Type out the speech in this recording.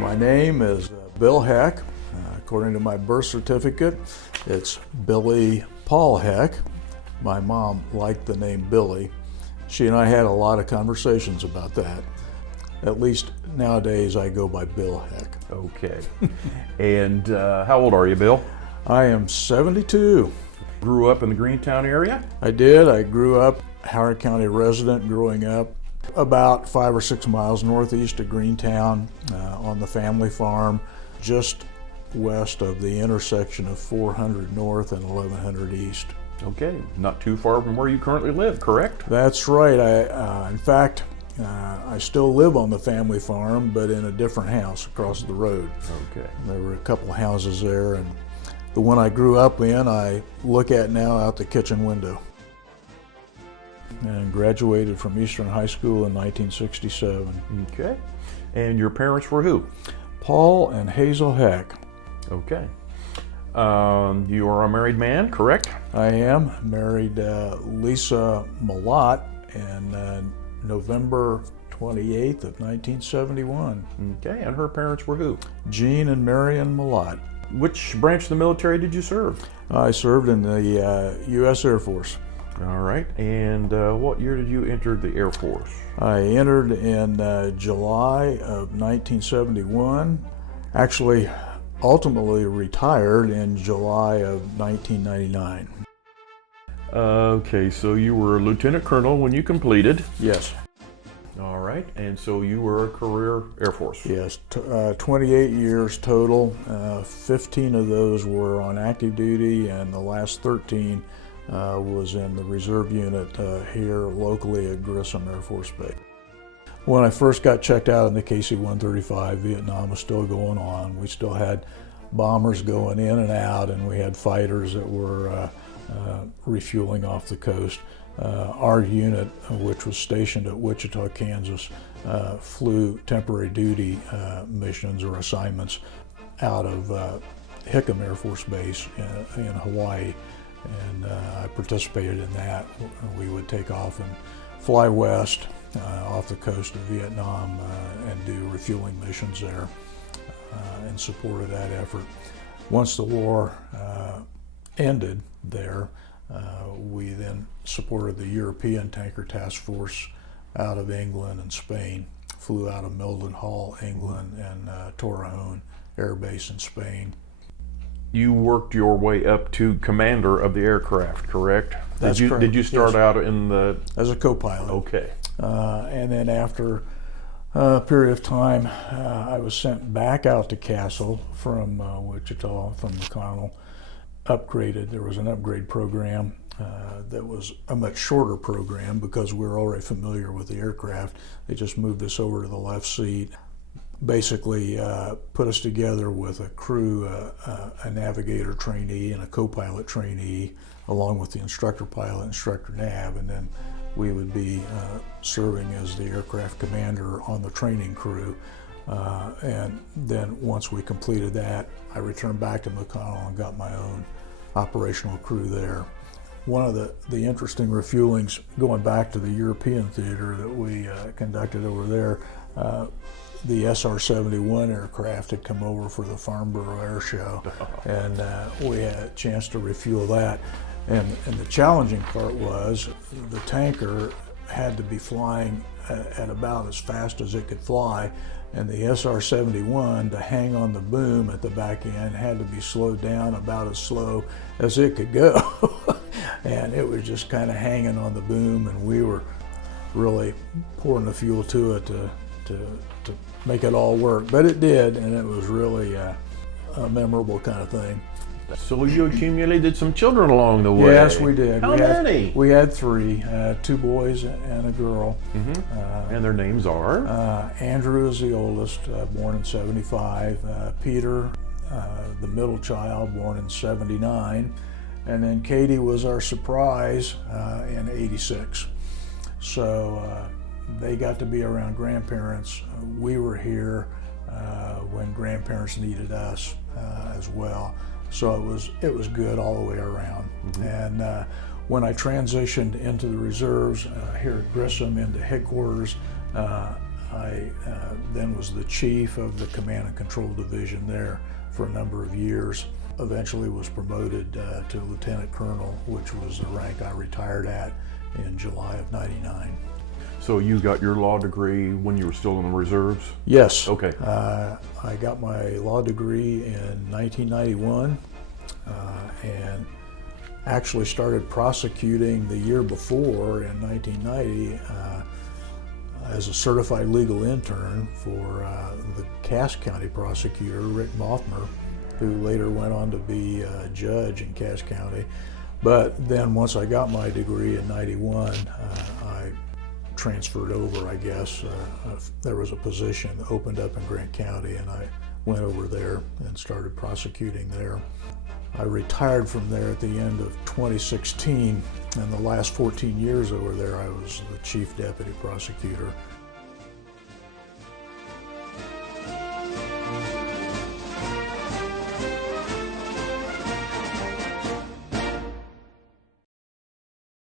My name is Bill Heck. According to my birth certificate, it's Billy Paul Heck. My mom liked the name Billy. She and I had a lot of conversations about that. At least nowadays I go by Bill Heck. Okay. And how old are you, Bill? I am 72. Grew up in the Greentown area? I did. I grew up Howard County resident growing up about 5 or 6 miles northeast of Greentown on the family farm, just west of the intersection of 400 North and 1100 East. Okay, not too far from where you currently live, correct? That's right. In fact, I still live on the family farm, but in a different house across the road. Okay. There were a couple houses there, and the one I grew up in, I look at now out the kitchen window. And graduated from Eastern High School in 1967. Okay. And your parents were who? Paul and Hazel Heck. Okay. You are a married man, correct? I am married Lisa Malott in November 28th of 1971. Okay, and her parents were who? Jean and Marion Malott. Which branch of the military did you serve? I served in the U.S. Air Force. All right, and what year did you enter the Air Force? I entered in July of 1971. Actually, ultimately retired in July of 1999. Okay, so you were a lieutenant colonel when you completed. Yes. All right, and so you were a career Air Force. Yes, 28 years total. 15 of those were on active duty, and the last 13 was in the reserve unit here locally at Grissom Air Force Base. When I first got checked out in the KC-135, Vietnam was still going on. We still had bombers going in and out, and we had fighters that were refueling off the coast. Our unit, which was stationed at Wichita, Kansas, flew temporary duty missions or assignments out of Hickam Air Force Base in Hawaii, and I participated in that. We would take off and fly west off the coast of Vietnam and do refueling missions there in support of that effort. Once the war ended there, we then supported the European Tanker Task Force out of England and Spain, flew out of Mildenhall, England, and Torrejon Air Base in Spain. You worked your way up to commander of the aircraft, correct? That's correct. Did you start Yes. out in the... As a co-pilot. Okay. And then after a period of time, I was sent back out to Castle from Wichita, from McConnell, upgraded. There was an upgrade program that was a much shorter program because we were already familiar with the aircraft. They just moved us over to the left seat, basically put us together with a crew, a navigator trainee and a co-pilot trainee, along with the instructor pilot, instructor nav, and then we would be serving as the aircraft commander on the training crew. And then once we completed that, I returned back to McConnell and got my own operational crew there. One of the interesting refuelings, going back to the European theater that we conducted over there, the SR-71 aircraft had come over for the Farnborough Air Show, and we had a chance to refuel that. And the challenging part was the tanker had to be flying at about as fast as it could fly, and the SR-71, to hang on the boom at the back end, had to be slowed down about as slow as it could go. And it was just kind of hanging on the boom, and we were really pouring the fuel to it to make it all work. But it did, and it was really a memorable kind of thing. So you accumulated some children along the way. Yes, we did. How many? We had 3, 2 boys and a girl. Mm-hmm. And their names are? Andrew is the oldest, born in 75. Peter, the middle child, born in 79. And then Katie was our surprise in 86. So they got to be around grandparents. We were here when grandparents needed us as well. So it was good all the way around. And when I transitioned into the reserves here at Grissom into headquarters, I then was the chief of the Command and Control Division there for a number of years. Eventually was promoted to Lieutenant Colonel, which was the rank I retired at in July of '99. So you got your law degree when you were still in the reserves? Yes. Okay. I got my law degree in 1991 and actually started prosecuting the year before in 1990 as a certified legal intern for the Cass County prosecutor, Rick Mothmer, who later went on to be a judge in Cass County. But then once I got my degree in '91, I transferred over, I guess. There was a position opened up in Grant County, and I went over there and started prosecuting there. I retired from there at the end of 2016, and the last 14 years over there I was the chief deputy prosecutor.